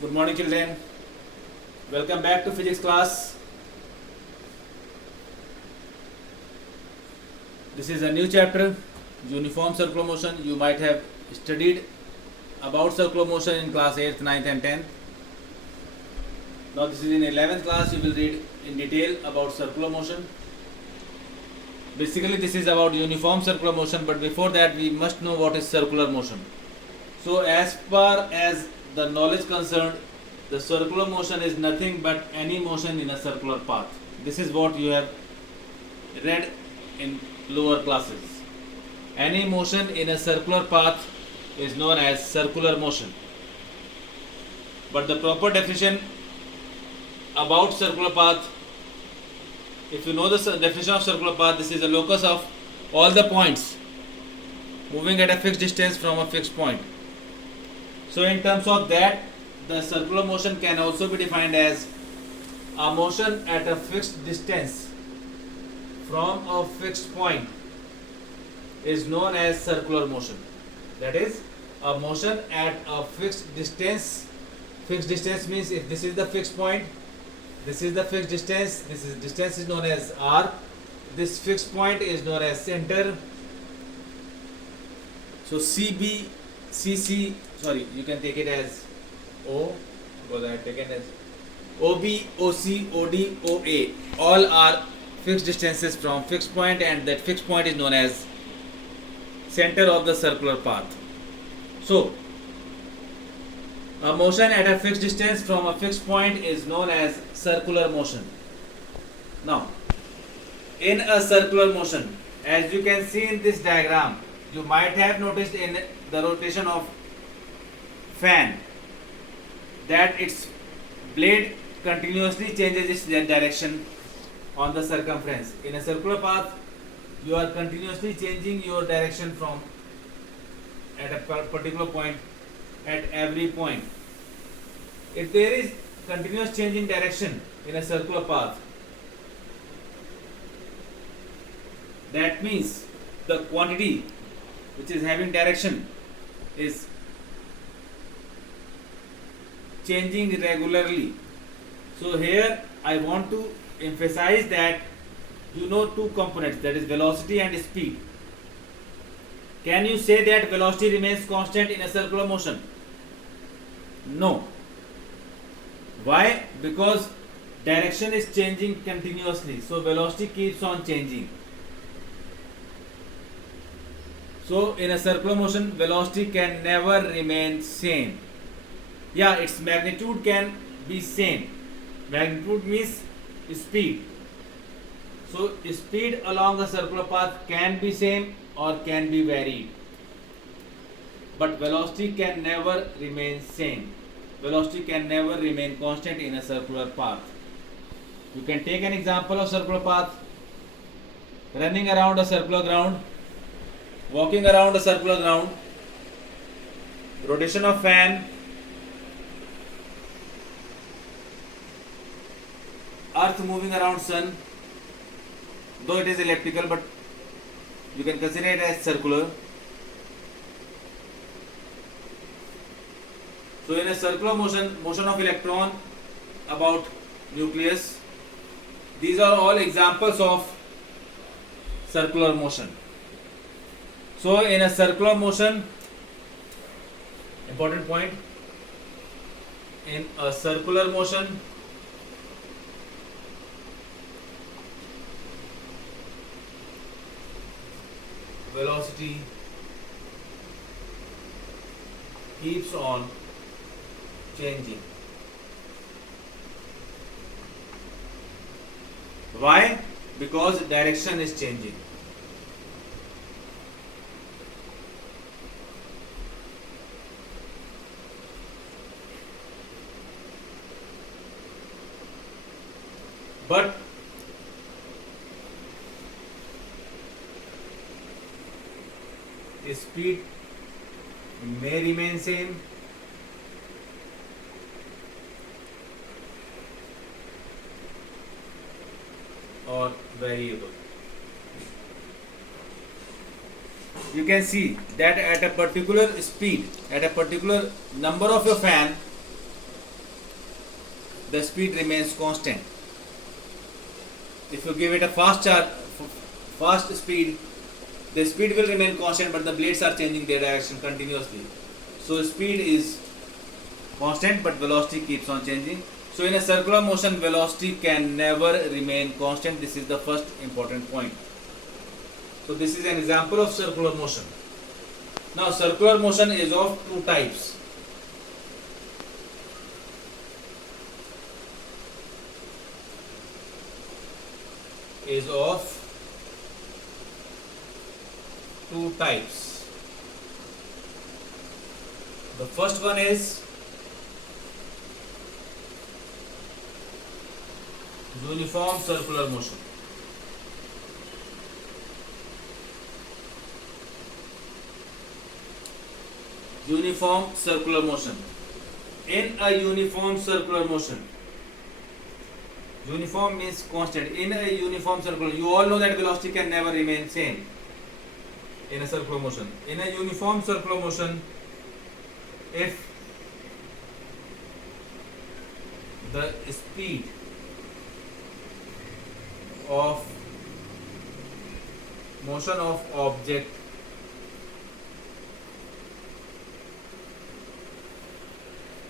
Good morning, children. Welcome back to physics class. This is a new chapter, uniform circular motion. You might have studied about circular motion in class 8th, 9th and 10th. Now this is in 11th class. You will read in detail about circular motion. Basically this is about uniform circular motion, but before that we must know what is circular motion. So as far as the knowledge concerned, the circular motion is nothing but any motion in a circular path. This is what you have read in lower classes. Any motion in a circular path is known as circular motion. But the proper definition about circular path, if you know the definition of circular path, this is a locus of all the points moving at a fixed distance from a fixed point. So in terms of that, the circular motion can also be defined as a motion at a fixed distance from a fixed point is known as circular motion. That is, a motion at a fixed distance. Fixed distance means if this is the fixed point, this is the fixed distance, this is distance is known as r, this fixed point is known as center. So CB, CC, sorry, you can take it as O, because I have taken as OB, OC, OD, OA. All are fixed distances from fixed point, and that fixed point is known as center of the circular path. So a motion at a fixed distance from a fixed point is known as circular motion. Now, in a circular motion, as you can see in this diagram, you might have noticed in the rotation of fan that its blade continuously changes its direction on the circumference. In a circular path, you are continuously changing your direction from at a particular point at every point. If there is continuous change in direction in a circular path, that means the quantity which is having direction is changing regularly. So here I want to emphasize that you know two components, that is velocity and speed. Can you say that velocity remains constant in a circular motion? No. Why? Because direction is changing continuously, so velocity keeps on changing. So in a circular motion, velocity can never remain same. Yeah, its magnitude can be same. Magnitude means speed. So speed along a circular path can be same or can be varied, but velocity can never remain same. Velocity can never remain constant in a circular path. You can take an example of circular path: running around a circular ground, walking around a circular ground, rotation of fan, earth moving around sun, though it is elliptical, but you can consider it as circular. So in a circular motion, motion of electron about nucleus, these are all examples of circular motion. So in a circular motion, important point, in a circular motion, velocity keeps on changing. Why? Because direction is changing. But speed may remain same, or variable. You can see that at a particular speed, at a particular number of your fan, the speed remains constant. If you give it a fast speed, the speed will remain constant, but the blades are changing their direction continuously. So speed is constant, but velocity keeps on changing. So in a circular motion, velocity can never remain constant. This is the first important point. So this is an example of circular motion. Now circular motion is of two types. Is of two types. The first one is uniform circular motion. Uniform circular motion. In a uniform circular motion, uniform means constant. In a uniform circular, you all know that velocity can never remain same in a circular motion. In a uniform circular motion, if the speed of motion of object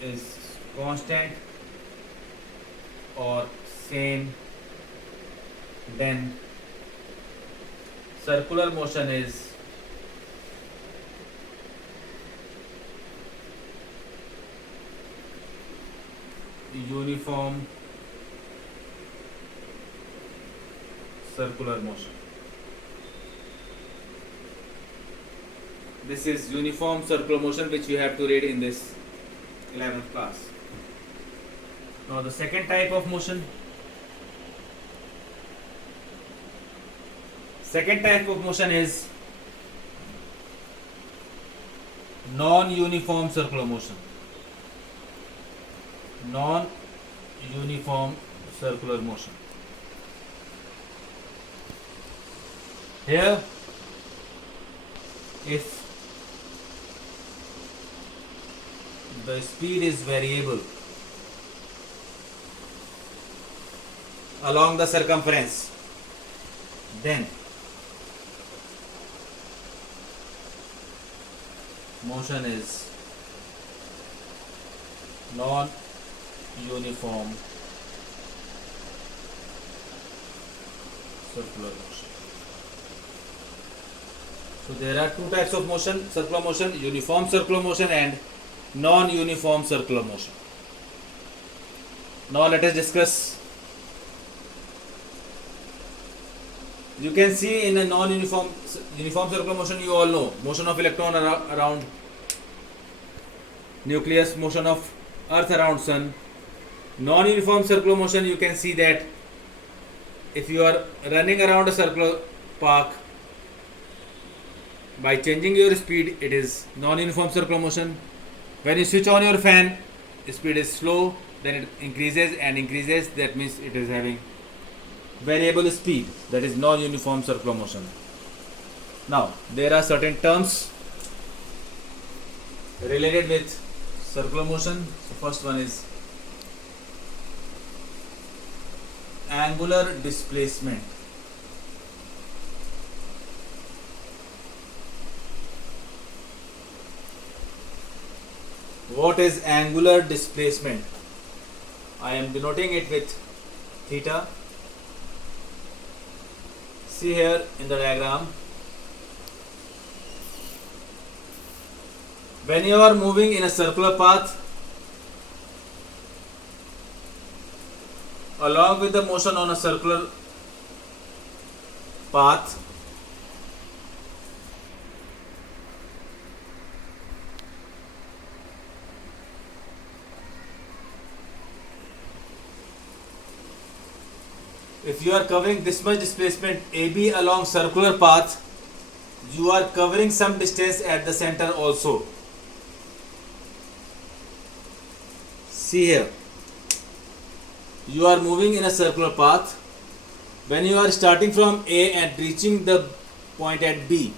is constant or same, then circular motion is uniform circular motion. This is uniform circular motion, which you have to read in this 11th class. Now the second type of motion. Second type of motion is non-uniform circular motion. Non-uniform circular motion. Here, if the speed is variable along the circumference, then motion is non-uniform circular motion. So there are two types of motion, circular motion, uniform circular motion and non-uniform circular motion. Now let us discuss. You can see in a non-uniform circular motion, you all know motion of electron around nucleus, motion of earth around sun. Non-uniform circular motion, you can see that if you are running around a circular park, by changing your speed, it is non-uniform circular motion. When you switch on your fan, speed is slow, then it increases and increases. That means it is having variable speed. That is non-uniform circular motion. Now, there are certain terms related with circular motion. So first one is angular displacement. What is angular displacement? I am denoting it with theta. See here in the diagram. When you are moving in a circular path, along with the motion on a circular path, if you are covering this much displacement AB along circular path, you are covering some distance at the center also. See here, you are moving in a circular path. When you are starting from A and reaching the point at B,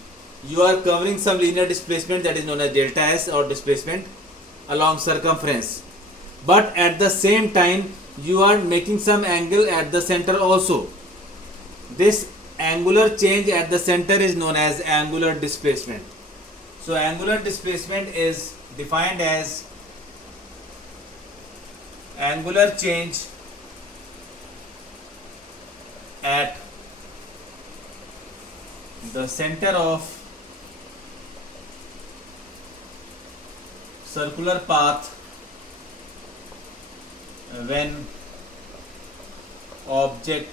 you are covering some linear displacement that is known as delta S or displacement along circumference. But at the same time, you are making some angle at the center also. This angular change at the center is known as angular displacement. So angular displacement is defined as angular change at the center of circular path when object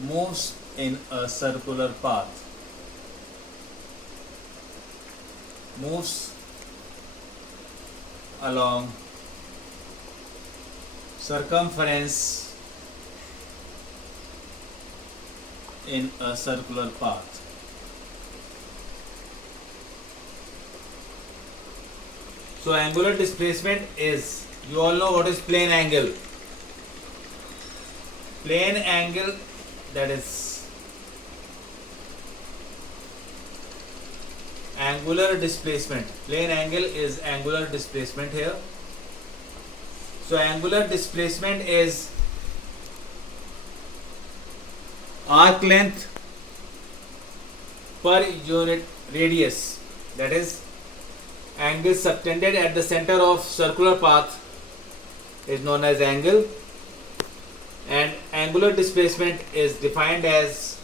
moves in a circular path, moves along circumference in a circular path. So angular displacement is, you all know what is plane angle. Plane angle, that is angular displacement. Plane angle is angular displacement here. So angular displacement is arc length per unit radius, that is angle subtended at the center of circular path is known as angle, and angular displacement is defined as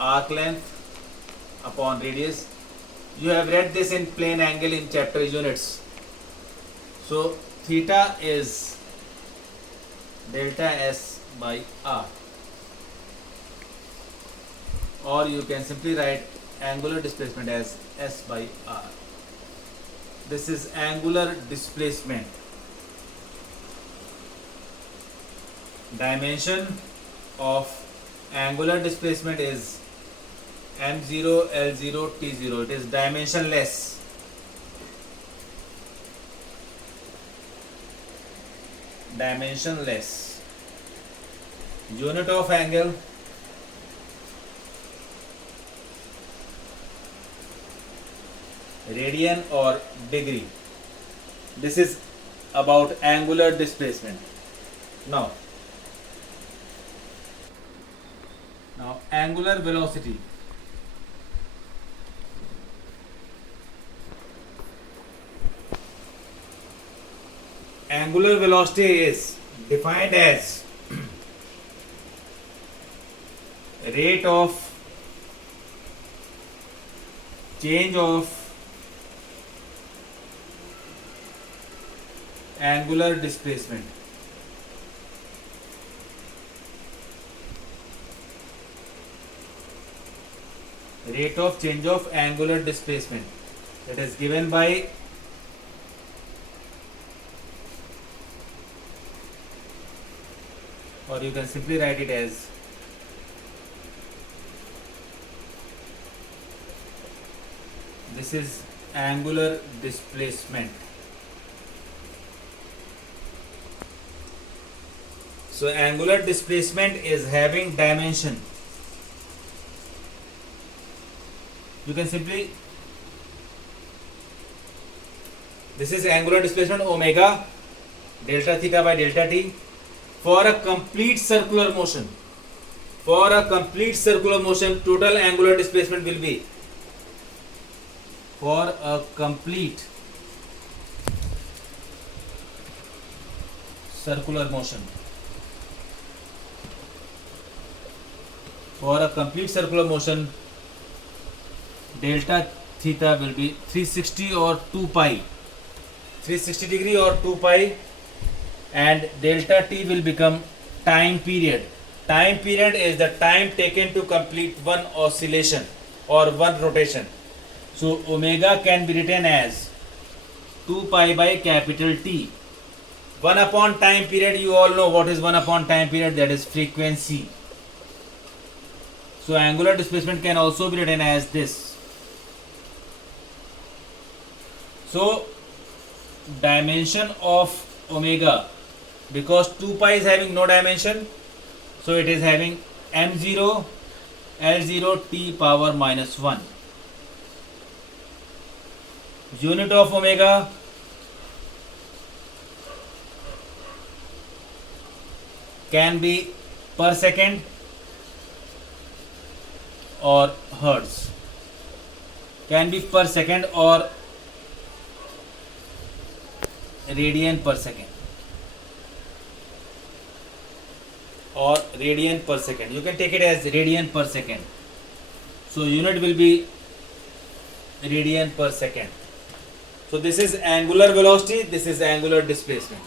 arc length upon radius. You have read this in plane angle in chapter units. So theta is delta S by R, or you can simply write angular displacement as S by R. This is angular displacement. Dimension of angular displacement is M0, L0, T0. It is dimensionless. Dimensionless. Unit of angle radian or degree. This is about angular displacement. Now angular velocity. Angular velocity is defined as rate of change of angular displacement. Rate of change of angular displacement, that is given by or you can simply write it as this is angular displacement. So angular displacement is having dimension. You can simply, this is angular displacement omega delta theta by delta t for a complete circular motion. For a complete circular motion, total angular displacement will be, for a complete circular motion, for a complete circular motion, delta theta will be 360 or 2 pi, 360 degree or 2 pi, and delta t will become time period. Time period is the time taken to complete one oscillation or one rotation. So omega can be written as 2 pi by capital T. 1 upon time period, you all know what is 1 upon time period, that is frequency. So angular displacement can also be written as this. So dimension of omega, because 2 pi is having no dimension, so it is having m0 L0 t power minus 1. Unit of omega can be per second or hertz. Can be per second or radian per second. Or radian per second. You can take it as radian per second. So unit will be radian per second. So this is angular velocity, this is angular displacement.